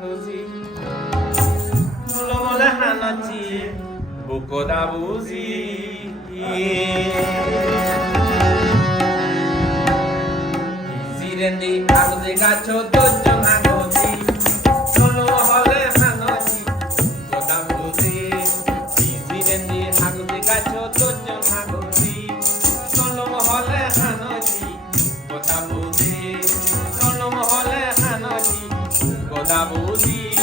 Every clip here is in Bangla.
বুঝি? মুলো মুলা হানাচি বুকো দা বুঝি। da bonita.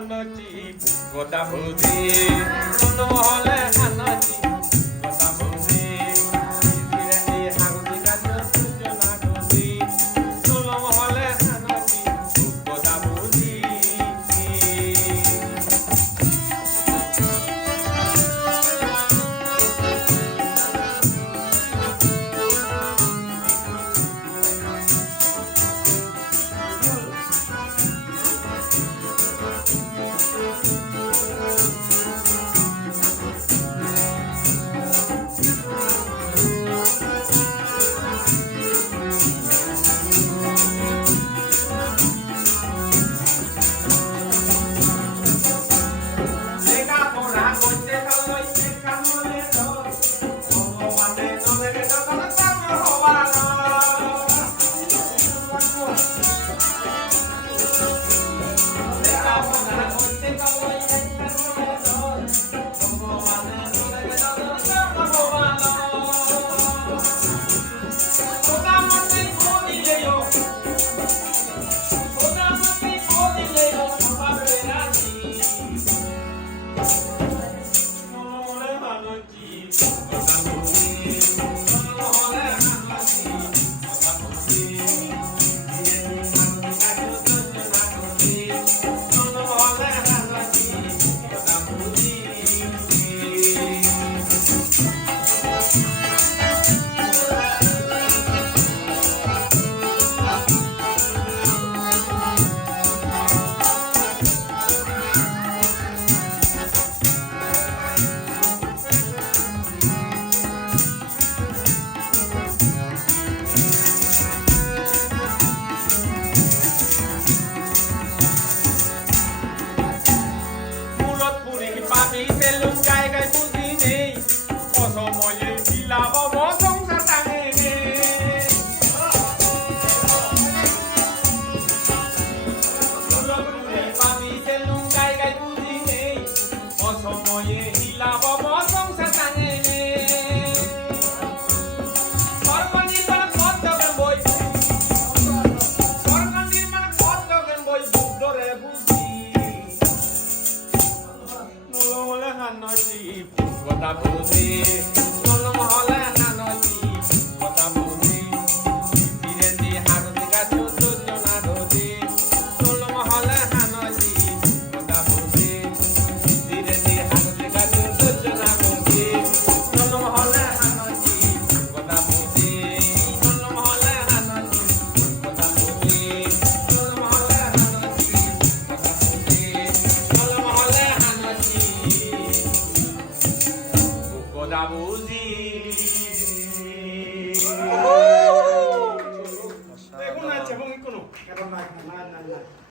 আনাচি কথা বুঝি কোন মহলে আনাচি पूरी की पापी से लुकाएगा মহলে না নসিব কথা বলবে কোন মহলে খোদা বুঝি